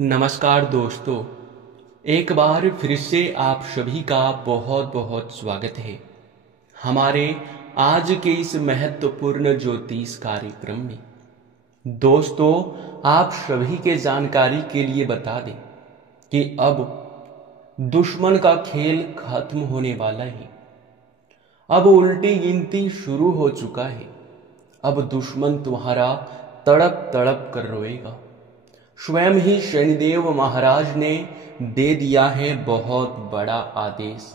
नमस्कार दोस्तों, एक बार फिर से आप सभी का बहुत बहुत स्वागत है हमारे आज के इस महत्वपूर्ण ज्योतिष कार्यक्रम में। दोस्तों, आप सभी के जानकारी के लिए बता दें कि अब दुश्मन का खेल खत्म होने वाला है। अब उल्टी गिनती शुरू हो चुका है। अब दुश्मन तुम्हारा तड़प तड़प कर रोएगा। स्वयं ही शनिदेव महाराज ने दे दिया है बहुत बड़ा आदेश।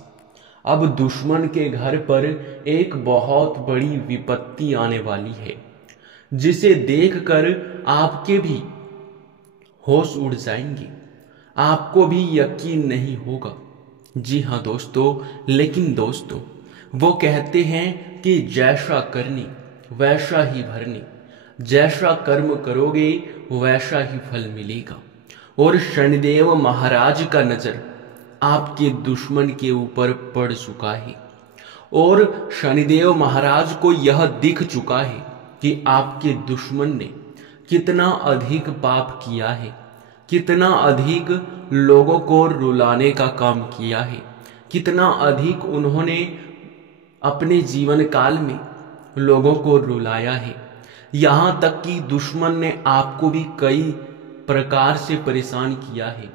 अब दुश्मन के घर पर एक बहुत बड़ी विपत्ति आने वाली है, जिसे देखकर आपके भी होश उड़ जाएंगे। आपको भी यकीन नहीं होगा। जी हाँ दोस्तों, लेकिन दोस्तों, वो कहते हैं कि जैसा करनी वैसा ही भरनी, जैसा कर्म करोगे वैसा ही फल मिलेगा। और शनिदेव महाराज का नजर आपके दुश्मन के ऊपर पड़ चुका है और शनिदेव महाराज को यह दिख चुका है कि आपके दुश्मन ने कितना अधिक पाप किया है, कितना अधिक लोगों को रुलाने का काम किया है, कितना अधिक उन्होंने अपने जीवन काल में लोगों को रुलाया है। यहां तक कि दुश्मन ने आपको भी कई प्रकार से परेशान किया है,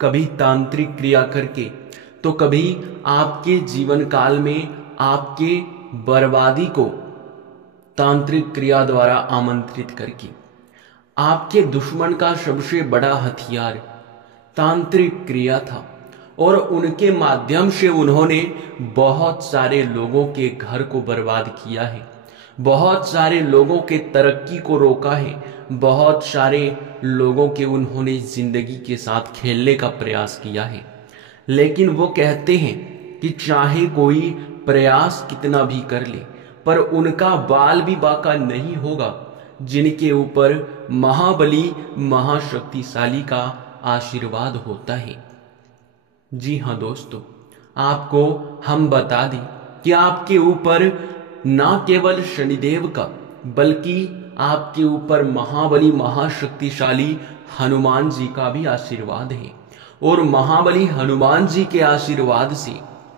कभी तांत्रिक क्रिया करके, तो कभी आपके जीवन काल में आपके बर्बादी को तांत्रिक क्रिया द्वारा आमंत्रित करके। आपके दुश्मन का सबसे बड़ा हथियार तांत्रिक क्रिया था और उनके माध्यम से उन्होंने बहुत सारे लोगों के घर को बर्बाद किया है, बहुत सारे लोगों के तरक्की को रोका है, बहुत सारे लोगों के उन्होंने जिंदगी के साथ खेलने का प्रयास किया है। लेकिन वो कहते हैं कि चाहे कोई प्रयास कितना भी कर ले, पर उनका बाल भी बाका नहीं होगा जिनके ऊपर महाबली महाशक्तिशाली का आशीर्वाद होता है। जी हाँ दोस्तों, आपको हम बता दें कि आपके ऊपर ना केवल शनिदेव का बल्कि आपके ऊपर महाबली महाशक्तिशाली हनुमान जी का भी आशीर्वाद है। और महाबली हनुमान जी के आशीर्वाद से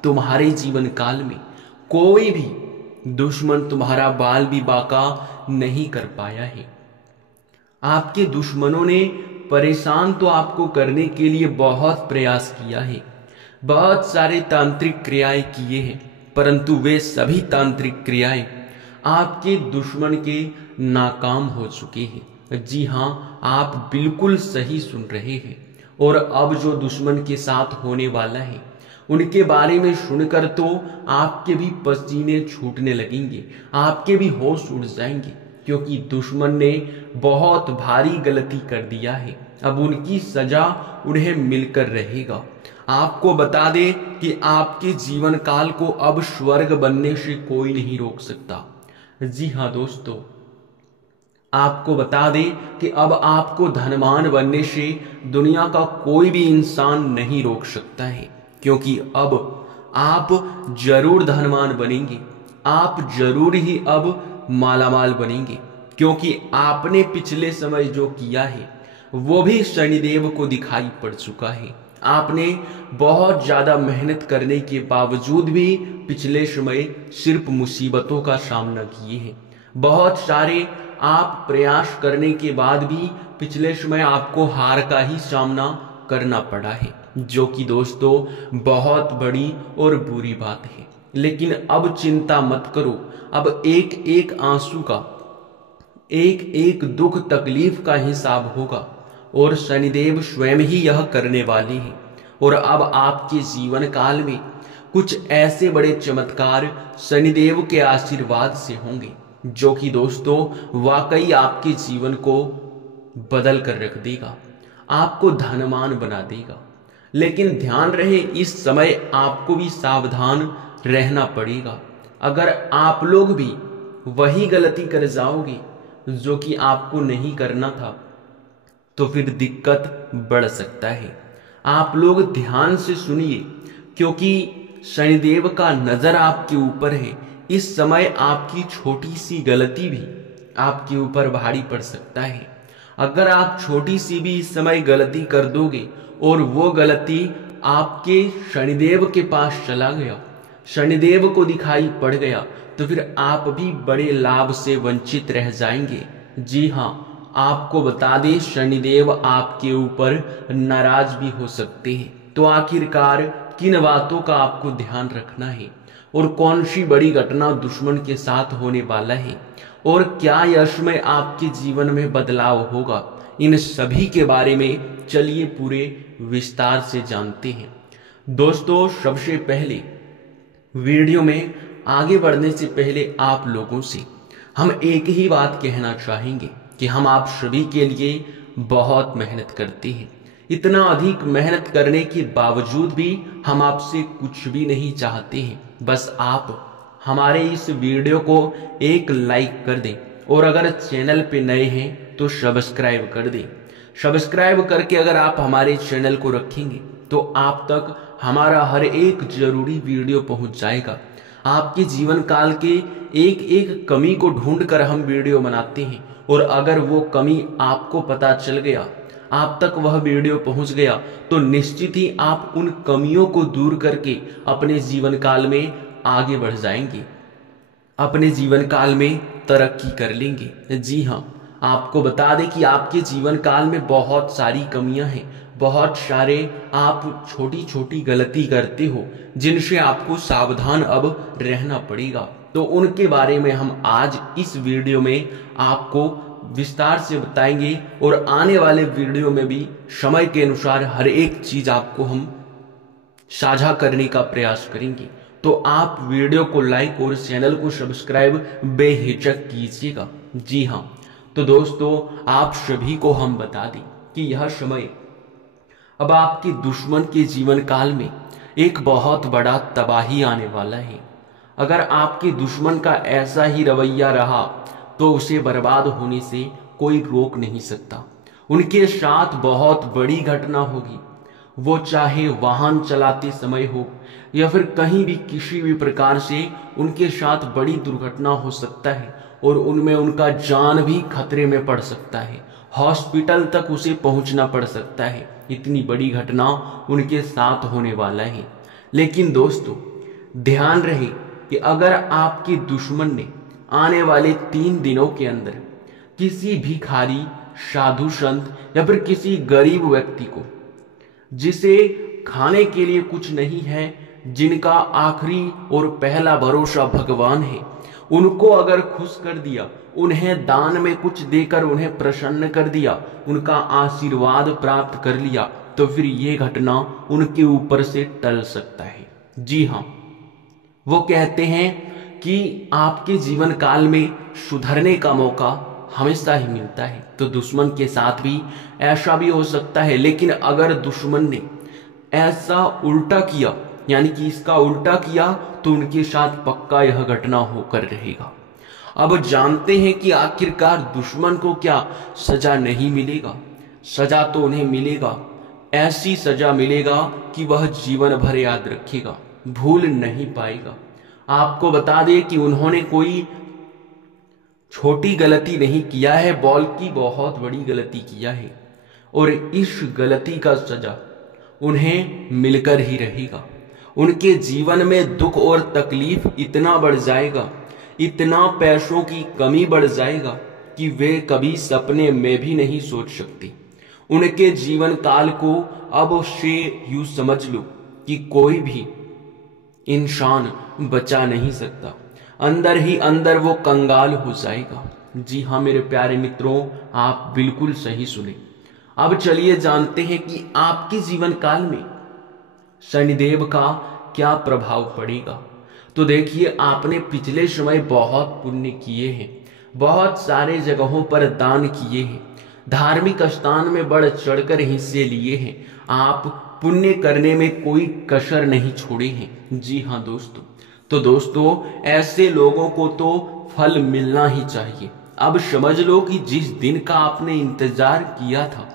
तुम्हारे जीवन काल में कोई भी दुश्मन तुम्हारा बाल भी बाका नहीं कर पाया है। आपके दुश्मनों ने परेशान तो आपको करने के लिए बहुत प्रयास किया है, बहुत सारे तांत्रिक क्रियाएं किए हैं, परंतु वे सभी तांत्रिक क्रियाएं आपके दुश्मन के नाकाम हो चुके हैं। जी हाँ, आप बिल्कुल सही सुन रहे हैं। और अब जो दुश्मन के साथ होने वाला है उनके बारे में सुनकर तो आपके भी पसीने छूटने लगेंगे, आपके भी होश उड़ जाएंगे, क्योंकि दुश्मन ने बहुत भारी गलती कर दिया है। अब उनकी सजा उन्हें मिलकर रहेगा। आपको बता दे कि आपके जीवन काल को अब स्वर्ग बनने से कोई नहीं रोक सकता। जी हाँ दोस्तों, आपको बता दे कि अब आपको धनवान बनने से दुनिया का कोई भी इंसान नहीं रोक सकता है, क्योंकि अब आप जरूर धनवान बनेंगे, आप जरूर ही अब मालामाल बनेंगे, क्योंकि आपने पिछले समय जो किया है वो भी शनिदेव को दिखाई पड़ चुका है। आपने बहुत ज्यादा मेहनत करने के बावजूद भी पिछले समय सिर्फ मुसीबतों का सामना किए हैं। बहुत सारे आप प्रयास करने के बाद भी पिछले समय आपको हार का ही सामना करना पड़ा है, जो कि दोस्तों बहुत बड़ी और बुरी बात है। लेकिन अब चिंता मत करो। अब एक एक आंसू का, एक एक दुख तकलीफ का हिसाब होगा और शनिदेव स्वयं ही यह करने वाले हैं। और अब आपके जीवन काल में कुछ ऐसे बड़े चमत्कार शनिदेव के आशीर्वाद से होंगे, जो कि दोस्तों वाकई आपके जीवन को बदल कर रख देगा, आपको धनवान बना देगा। लेकिन ध्यान रहे, इस समय आपको भी सावधान रहना पड़ेगा। अगर आप लोग भी वही गलती कर जाओगे जो कि आपको नहीं करना था, तो फिर दिक्कत बढ़ सकता है। आप लोग ध्यान से सुनिए, क्योंकि शनिदेव का नजर आपके ऊपर है। इस समय आपकी छोटी सी गलती भी आपके ऊपर भारी पड़ सकता है। अगर आप छोटी सी भी इस समय गलती कर दोगे और वो गलती आपके शनिदेव के पास चला गया, शनिदेव को दिखाई पड़ गया, तो फिर आप भी बड़े लाभ से वंचित रह जाएंगे। जी हाँ, आपको बता दें, शनिदेव आपके ऊपर नाराज भी हो सकते हैं। तो आखिरकार किन बातों का आपको ध्यान रखना है और कौन सी बड़ी घटना दुश्मन के साथ होने वाला है और क्या यश में आपके जीवन में बदलाव होगा, इन सभी के बारे में चलिए पूरे विस्तार से जानते हैं। दोस्तों, सबसे पहले वीडियो में आगे बढ़ने से पहले आप लोगों से हम एक ही बात कहना चाहेंगे कि हम आप सभी के लिए बहुत मेहनत करते हैं। इतना अधिक मेहनत करने के बावजूद भी हम आपसे कुछ भी नहीं चाहते हैं, बस आप हमारे इस वीडियो को एक लाइक कर दें और अगर चैनल पे नए हैं तो सब्सक्राइब कर दें। सब्सक्राइब करके अगर आप हमारे चैनल को रखेंगे तो आप तक हमारा हर एक जरूरी वीडियो पहुंच जाएगा। आपके जीवन काल के एक एक कमी को ढूंढकर हम वीडियो बनाते हैं और अगर वो कमी आपको पता चल गया, आप तक वह वीडियो पहुंच गया, तो निश्चित ही आप उन कमियों को दूर करके अपने जीवन काल में आगे बढ़ जाएंगे, अपने जीवन काल में तरक्की कर लेंगे। जी हाँ, आपको बता दें कि आपके जीवन काल में बहुत सारी कमियां हैं, बहुत सारे आप छोटी छोटी गलती करते हो जिनसे आपको सावधान अब रहना पड़ेगा। तो उनके बारे में हम आज इस वीडियो में आपको विस्तार से बताएंगे और आने वाले वीडियो में भी समय के अनुसार हर एक चीज आपको हम साझा करने का प्रयास करेंगे। तो आप वीडियो को लाइक और चैनल को सब्सक्राइब बेहिचक कीजिएगा। जी हाँ, तो दोस्तों, आप सभी को हम बता दें कि यह समय अब आपके दुश्मन के जीवन काल में एक बहुत बड़ा तबाही आने वाला है। अगर आपके दुश्मन का ऐसा ही रवैया रहा तो उसे बर्बाद होने से कोई रोक नहीं सकता। उनके साथ बहुत बड़ी घटना होगी, वो चाहे वाहन चलाते समय हो या फिर कहीं भी किसी भी प्रकार से उनके साथ बड़ी दुर्घटना हो सकता है और उनमें उनका जान भी खतरे में पड़ सकता है, हॉस्पिटल तक उसे पहुंचना पड़ सकता है। इतनी बड़ी घटना उनके साथ होने वाला है। लेकिन दोस्तों, ध्यान रहे कि अगर आपके दुश्मन ने आने वाले 3 दिनों के अंदर किसी भिखारी, साधु संत या फिर किसी गरीब व्यक्ति को, जिसे खाने के लिए कुछ नहीं है, जिनका आखिरी और पहला भरोसा भगवान है, उनको अगर खुश कर दिया, उन्हें दान में कुछ देकर उन्हें प्रसन्न कर दिया, उनका आशीर्वाद प्राप्त कर लिया, तो फिर ये घटना उनके ऊपर से टल सकता है। जी हाँ, वो कहते हैं कि आपके जीवन काल में सुधरने का मौका हमेशा ही मिलता है। तो दुश्मन के साथ भी ऐसा भी हो सकता है, लेकिन अगर दुश्मन ने ऐसा उल्टा किया, यानी कि इसका उल्टा किया, तो उनके साथ पक्का यह घटना होकर रहेगा। अब जानते हैं कि आखिरकार दुश्मन को क्या सजा नहीं मिलेगा। सजा तो उन्हें मिलेगा, ऐसी सजा मिलेगा कि वह जीवन भर याद रखेगा, भूल नहीं पाएगा। आपको बता दें कि उन्होंने कोई छोटी गलती नहीं किया है, बल्कि बहुत बड़ी गलती किया है और इस गलती का सजा उन्हें मिलकर ही रहेगा। उनके जीवन में दुख और तकलीफ इतना बढ़ जाएगा, इतना पैसों की कमी बढ़ जाएगा कि वे कभी सपने में भी नहीं सोच सकते। उनके जीवन काल को अब से यूं समझ लो कि कोई भी इंसान बचा नहीं सकता, अंदर ही अंदर वो कंगाल हो जाएगा। जी हाँ मेरे प्यारे मित्रों, आप बिल्कुल सही सुने। अब चलिए जानते हैं कि आपके जीवन काल में शनिदेव का क्या प्रभाव पड़ेगा। तो देखिए, आपने पिछले समय बहुत पुण्य किए हैं, बहुत सारे जगहों पर दान किए हैं, धार्मिक स्थान में बढ़ चढ़कर हिस्से लिए हैं, आप पुण्य करने में कोई कसर नहीं छोड़े हैं। जी हाँ दोस्तों, तो दोस्तों ऐसे लोगों को तो फल मिलना ही चाहिए। अब समझ लो कि जिस दिन का आपने इंतजार किया था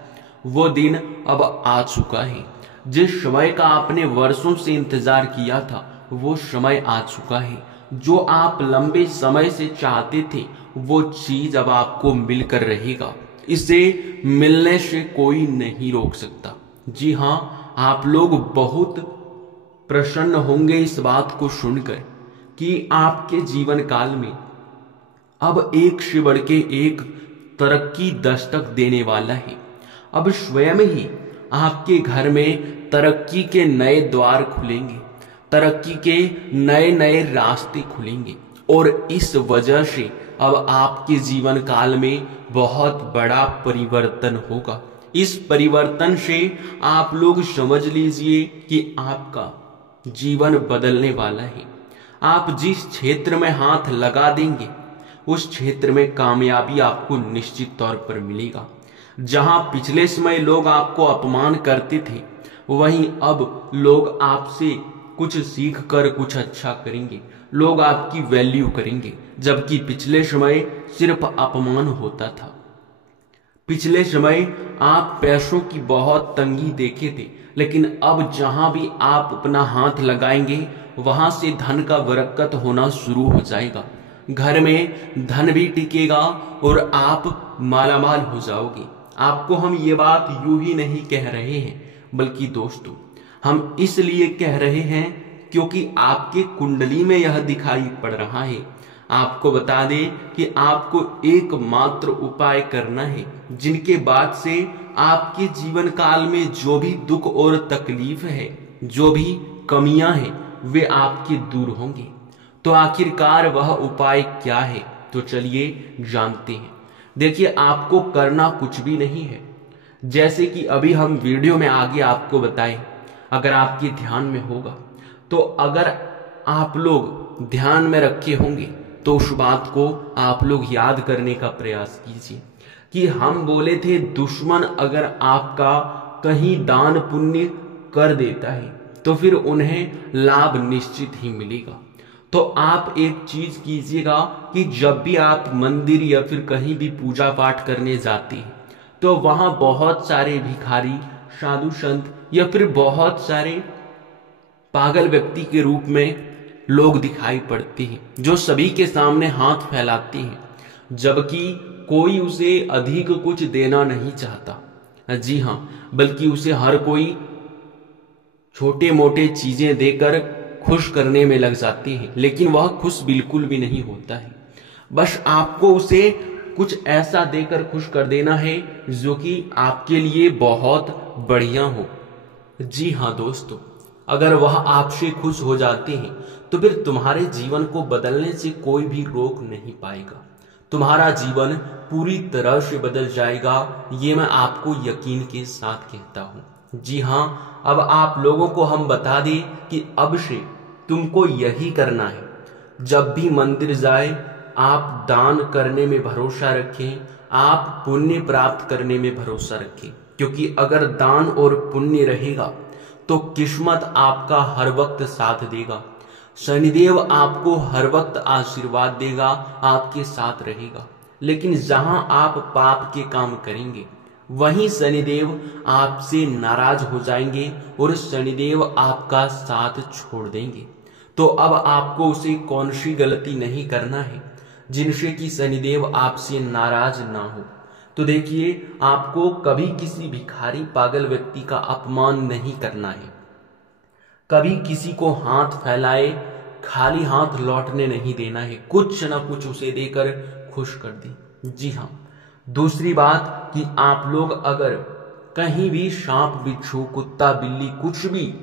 वो दिन अब आ चुका है। जिस समय का आपने वर्षों से इंतजार किया था वो समय आ चुका है। जो आप लंबे समय से चाहते थे वो चीज अब आपको मिलकर रहेगा। इसे मिलने से कोई नहीं रोक सकता। जी हाँ, आप लोग बहुत प्रसन्न होंगे इस बात को सुनकर कि आपके जीवन काल में अब एक से बढ़ के एक तरक्की दस्तक देने वाला है। अब स्वयं ही आपके घर में तरक्की के नए द्वार खुलेंगे, तरक्की के नए नए रास्ते खुलेंगे और इस वजह से अब आपके जीवन काल में बहुत बड़ा परिवर्तन होगा। इस परिवर्तन से आप लोग समझ लीजिए कि आपका जीवन बदलने वाला है। आप जिस क्षेत्र में हाथ लगा देंगे उस क्षेत्र में कामयाबी आपको निश्चित तौर पर मिलेगा। जहां पिछले समय लोग आपको अपमान करते थे, वहीं अब लोग आपसे कुछ सीख कर कुछ अच्छा करेंगे, लोग आपकी वैल्यू करेंगे। जबकि पिछले समय सिर्फ अपमान होता था। पिछले समय आप पैसों की बहुत तंगी देखे थे, लेकिन अब जहां भी आप अपना हाथ लगाएंगे वहां से धन का बरकत होना शुरू हो जाएगा। घर में धन भी टिकेगा और आप मालामाल हो जाओगे। आपको हम ये बात यूं ही नहीं कह रहे हैं, बल्कि दोस्तों हम इसलिए कह रहे हैं क्योंकि आपके कुंडली में यह दिखाई पड़ रहा है। आपको बता दें कि आपको एकमात्र उपाय करना है, जिनके बाद से आपके जीवन काल में जो भी दुख और तकलीफ है, जो भी कमियां हैं, वे आपके दूर होंगे। तो आखिरकार वह उपाय क्या है, तो चलिए जानते हैं। देखिए, आपको करना कुछ भी नहीं है, जैसे कि अभी हम वीडियो में आगे आपको बताएं। अगर आपके ध्यान में होगा तो अगर आप लोग ध्यान में रखे होंगे तो उस बात को आप लोग याद करने का प्रयास कीजिए कि हम बोले थे दुश्मन अगर आपका कहीं दान पुण्य कर देता है तो फिर उन्हें लाभ निश्चित ही मिलेगा। तो आप एक चीज कीजिएगा कि जब भी आप मंदिर या फिर कहीं भी पूजा पाठ करने जाते हैं तो वहां बहुत सारे भिखारी, साधु संत या फिर बहुत सारे पागल व्यक्ति के रूप में लोग दिखाई पड़ते हैं, जो सभी के सामने हाथ फैलाते हैं, जबकि कोई उसे अधिक कुछ देना नहीं चाहता। जी हाँ, बल्कि उसे हर कोई छोटे मोटे चीजें देकर खुश करने में लग जाते हैं, लेकिन वह खुश बिल्कुल भी नहीं होता है। बस आपको उसे कुछ ऐसा देकर खुश कर देना है जो कि आपके लिए बहुत बढ़िया हो। जी हाँ दोस्तों, अगर वह आपसे खुश हो जाते हैं तो फिर तुम्हारे जीवन को बदलने से कोई भी रोक नहीं पाएगा। तुम्हारा जीवन पूरी तरह से बदल जाएगा, ये मैं आपको यकीन के साथ कहता हूं। जी हाँ, अब आप लोगों को हम बता दें कि अब से तुमको यही करना है। जब भी मंदिर जाए आप दान करने में भरोसा रखें, आप पुण्य प्राप्त करने में भरोसा रखें, क्योंकि अगर दान और पुण्य रहेगा तो किस्मत आपका हर वक्त साथ देगा। शनिदेव आपको हर वक्त आशीर्वाद देगा, आपके साथ रहेगा। लेकिन जहां आप पाप के काम करेंगे वहीं शनिदेव आपसे नाराज हो जाएंगे और शनिदेव आपका साथ छोड़ देंगे। तो अब आपको उसे कौन सी गलती नहीं करना है जिनसे कि शनिदेव आपसे नाराज ना हो। तो देखिए, आपको कभी किसी भिखारी पागल व्यक्ति का अपमान नहीं करना है, कभी किसी को हाथ फैलाए खाली हाथ लौटने नहीं देना है, कुछ ना कुछ उसे देकर खुश कर दी। जी हाँ, दूसरी बात कि आप लोग अगर कहीं भी सांप, बिच्छू, कुत्ता, बिल्ली कुछ भी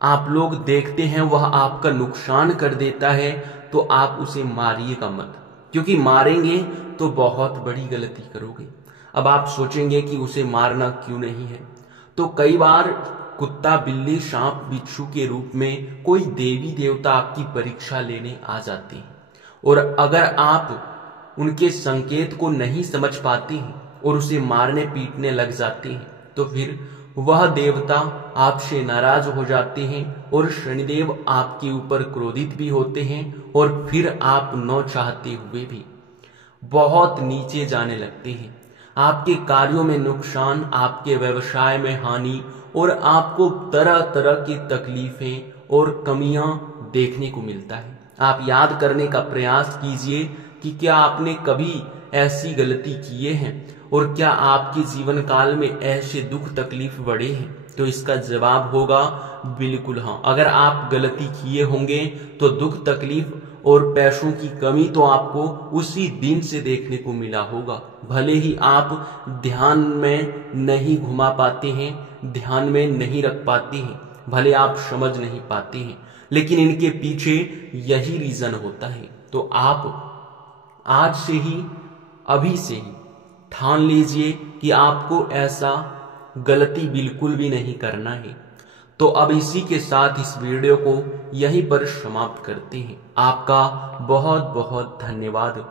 आप लोग देखते हैं वह आपका नुकसान कर देता है तो आप उसे मारिएगा मत, क्योंकि मारेंगे तो बहुत बड़ी गलती करोगे। अब आप सोचेंगे कि उसे मारना क्यों नहीं है, तो कई बार कुत्ता, बिल्ली, सांप, बिच्छू के रूप में कोई देवी देवता आपकी परीक्षा लेने आ जाते हैं, और अगर आप उनके संकेत को नहीं समझ पाते हैं और उसे मारने पीटने लग जाते हैं तो फिर वह देवता आपसे नाराज हो जाते हैं और शनिदेव आपके ऊपर क्रोधित भी होते हैं और फिर आप न चाहते हुए भी बहुत नीचे जाने लगते हैं। आपके कार्यों में नुकसान, आपके व्यवसाय में हानि और आपको तरह तरह की तकलीफें और कमियां देखने को मिलता है। आप याद करने का प्रयास कीजिए कि क्या आपने कभी ऐसी गलती किए हैं और क्या आपके जीवन काल में ऐसे दुख तकलीफ बढ़े हैं? तो इसका जवाब होगा बिल्कुल हाँ। अगर आप गलती किए होंगे तो दुख तकलीफ और पैसों की कमी तो आपको उसी दिन से देखने को मिला होगा। भले ही आप ध्यान में नहीं घुमा पाते हैं, ध्यान में नहीं रख पाते हैं, भले आप समझ नहीं पाते हैं, लेकिन इनके पीछे यही रीजन होता है। तो आप आज से ही, अभी से ही ठान लीजिए कि आपको ऐसा गलती बिल्कुल भी नहीं करना है। तो अब इसी के साथ इस वीडियो को यहीं पर समाप्त करते हैं। आपका बहुत बहुत धन्यवाद।